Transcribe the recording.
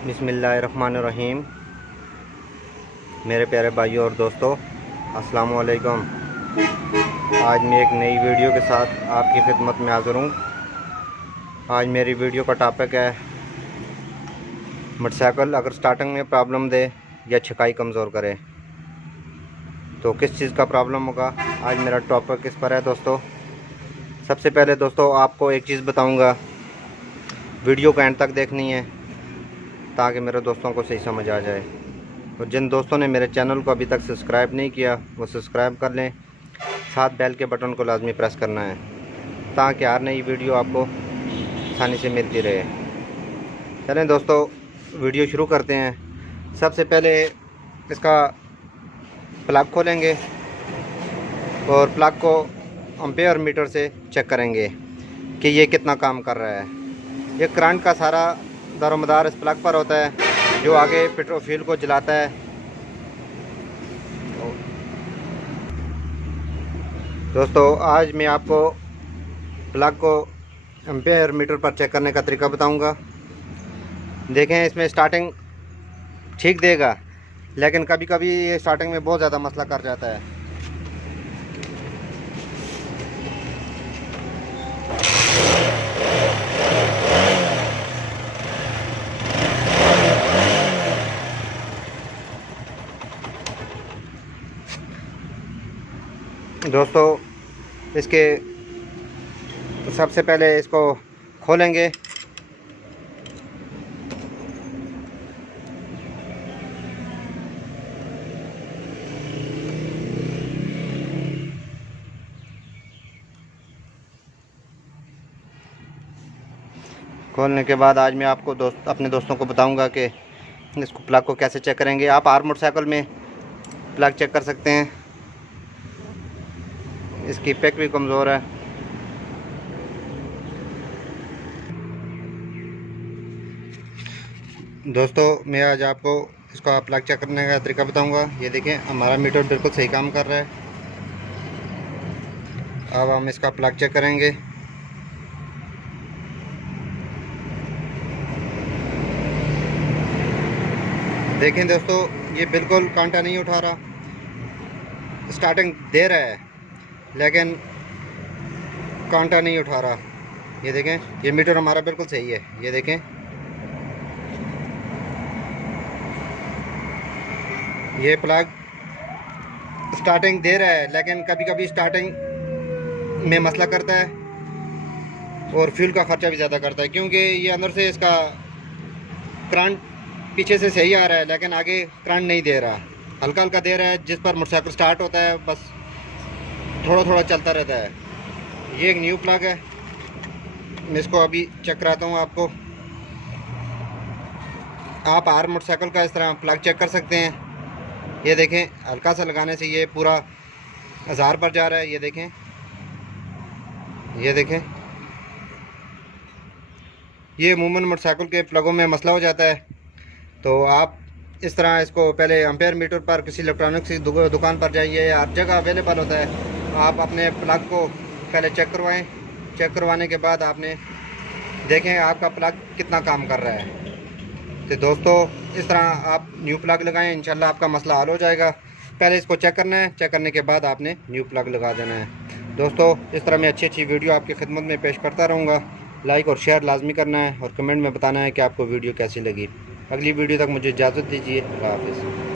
बिस्मिल्लाहिर्रहमानिर्रहीम। मेरे प्यारे भाइयों और दोस्तों, अस्सलाम वालेकुम। आज मैं एक नई वीडियो के साथ आपकी खिदमत में हाज़िर हूँ। आज मेरी वीडियो का टॉपिक है मोटरसाइकिल अगर स्टार्टिंग में प्रॉब्लम दे या छकाई कमज़ोर करे तो किस चीज़ का प्रॉब्लम होगा। आज मेरा टॉपिक इस पर है दोस्तों। सबसे पहले दोस्तों आपको एक चीज़ बताऊँगा, वीडियो को एंड तक देखनी है ताकि मेरे दोस्तों को सही समझ आ जाए। और जिन दोस्तों ने मेरे चैनल को अभी तक सब्सक्राइब नहीं किया वो सब्सक्राइब कर लें, साथ बेल के बटन को लाजमी प्रेस करना है ताकि हर नई वीडियो आपको आसानी से मिलती रहे। चलें दोस्तों वीडियो शुरू करते हैं। सबसे पहले इसका प्लग खोलेंगे और प्लग को एम्पेयर मीटर से चेक करेंगे कि ये कितना काम कर रहा है। ये करंट का सारा दारोमदार इस प्लग पर होता है जो आगे पेट्रोल फ्यूल को जलाता है। दोस्तों आज मैं आपको प्लग को एम्पेयर मीटर पर चेक करने का तरीका बताऊंगा। देखें इसमें स्टार्टिंग ठीक देगा लेकिन कभी कभी ये स्टार्टिंग में बहुत ज़्यादा मसला कर जाता है। दोस्तों इसके सबसे पहले इसको खोलेंगे। खोलने के बाद आज मैं आपको अपने दोस्तों को बताऊंगा कि इसको प्लग को कैसे चेक करेंगे। आप हर मोटरसाइकिल में प्लग चेक कर सकते हैं। इसकी पैक भी कमज़ोर है। दोस्तों मैं आज आपको इसका प्लग चेक करने का तरीका बताऊंगा। ये देखें हमारा मीटर बिल्कुल सही काम कर रहा है। अब हम इसका प्लग चेक करेंगे। देखें दोस्तों ये बिल्कुल कांटा नहीं उठा रहा, स्टार्टिंग दे रहा है लेकिन कांटा नहीं उठा रहा। ये देखें ये मीटर हमारा बिल्कुल सही है। ये देखें ये प्लग स्टार्टिंग दे रहा है लेकिन कभी कभी स्टार्टिंग में मसला करता है और फ्यूल का ख़र्चा भी ज़्यादा करता है क्योंकि ये अंदर से इसका करंट पीछे से सही आ रहा है लेकिन आगे करंट नहीं दे रहा, हल्का हल्का दे रहा है। जिस पर मोटरसाइकिल स्टार्ट होता है बस थोड़ा थोड़ा चलता रहता है। ये एक न्यू प्लग है, मैं इसको अभी चेक कराता हूँ आपको। आप हर मोटरसाइकिल का इस तरह प्लग चेक कर सकते हैं। ये देखें हल्का सा लगाने से ये पूरा 1000 पर जा रहा है। ये देखें ये अमूमन मोटरसाइकिल के प्लगों में मसला हो जाता है। तो आप इस तरह इसको पहले एम्पेयर मीटर पर किसी इलेक्ट्रॉनिक्स की दुकान पर जाइए, हर जगह अवेलेबल होता है। आप अपने प्लग को पहले चेक करवाएं। चेक करवाने के बाद आपने देखें आपका प्लग कितना काम कर रहा है। तो दोस्तों इस तरह आप न्यू प्लग लगाएं, इंशाल्लाह आपका मसला हल हो जाएगा। पहले इसको चेक करना है, चेक करने के बाद आपने न्यू प्लग लगा देना है। दोस्तों इस तरह मैं अच्छी अच्छी वीडियो आपकी खिदमत में पेश करता रहूँगा। लाइक और शेयर लाजमी करना है और कमेंट में बताना है कि आपको वीडियो कैसी लगी। अगली वीडियो तक मुझे इजाज़त दीजिए। अल्लाह हाफ़िज़।